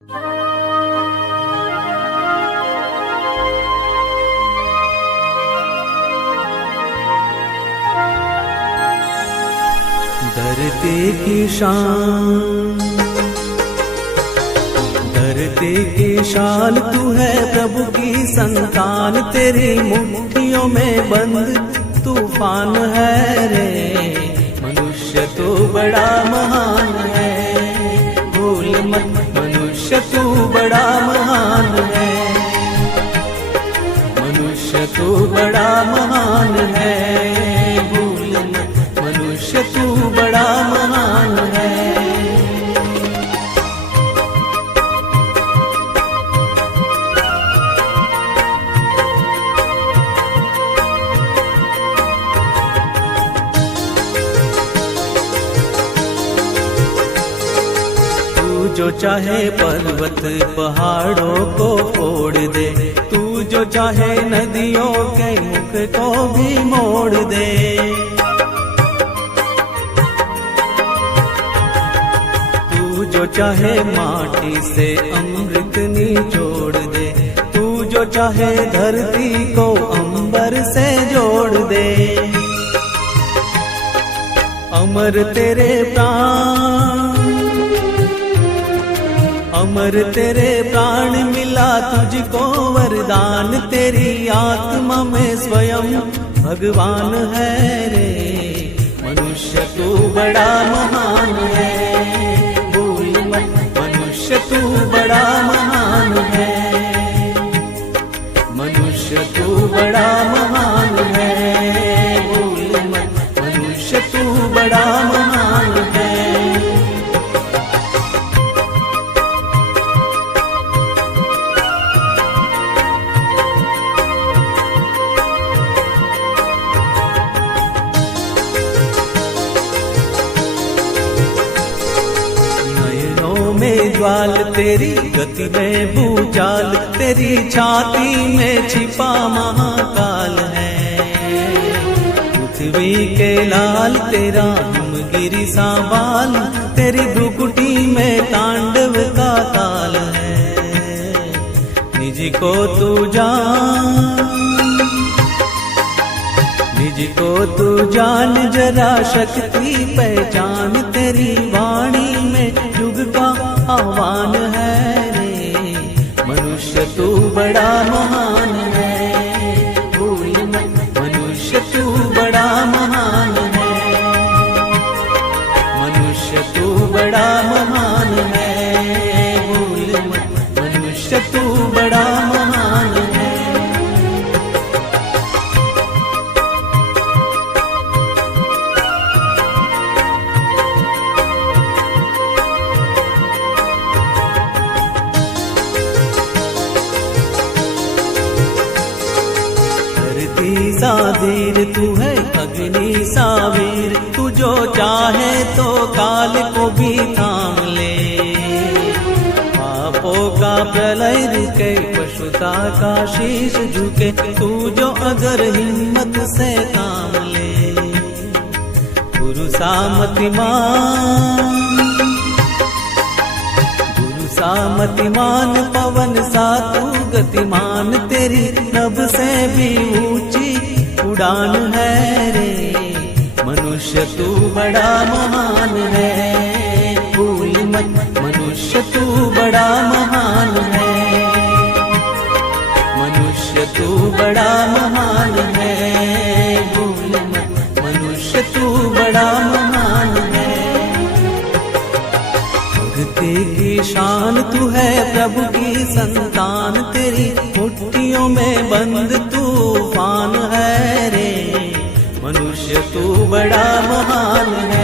धरती की शान, धरती की शान तू है प्रभु की संतान, तेरी मुट्ठियों में बंद तूफान है रे। मनुष्य तू बड़ा महान है, भूल मत मनुष्य तू बड़ा महान है, मनुष्य तू बड़ा महान है, भूल मत मनुष्य तू बड़ा महान है। जो चाहे पर्वत पहाड़ों को फोड़ दे, तू जो चाहे नदियों के मुख को भी मोड़ दे। तू जो चाहे माटी से अमृत निचोड़ दे, तू जो चाहे धरती को अंबर से जोड़ दे। अमर तेरे प्राण, अमर तेरे प्राण मिला तुझको वरदान, तेरी आत्मा में स्वयं भगवान है रे। मनुष्य तू बड़ा महान है, भूल मत मनुष्य तू बड़ा महान है, मनुष्य तू बड़ा महान है, भूल मत मनुष्य तू बड़ा महान है। में ज्वाल तेरी गति में भूचाल, तेरी छाती में छिपा महाकाल है। पृथ्वी के लाल तेरा हिमगिरी सा बाल, तेरी भ्रुकुटी में तांडव का ताल है। निज को तू जान, निज को तू जान जरा शक्ति पहचान, तेरी वाणी में युग का आह्वान है रे। मनुष्य तू बड़ा महान है, भूल मत मनुष्य तू बड़ा महान है, मनुष्य तू बड़ा महान है, भूल मत मनुष्य तू बड़ा महान है। धीर तू है अग्नि सावीर, तू जो चाहे तो काल को भी थाम ले। पापों का प्रलय रुके, पशुता का शीश झुके, तू जो अगर हिम्मत से काम ले। गुरु सामतिमान, गुरु सामतिमान, पवन सा तू गतिमान, तेरी नभ से भी ऊंची उड़ान है रे। मनुष्य तू बड़ा महान है, भूल मत मनुष्य तू बड़ा महान है, मनुष्य तू बड़ा महान है, भूल मत मनुष्य तू बड़ा महान है। धरती की शान तू है प्रभु की संतान, तेरी मुट्ठियों में बंद तूफान है रे। मनुष्य तू बड़ा महान है।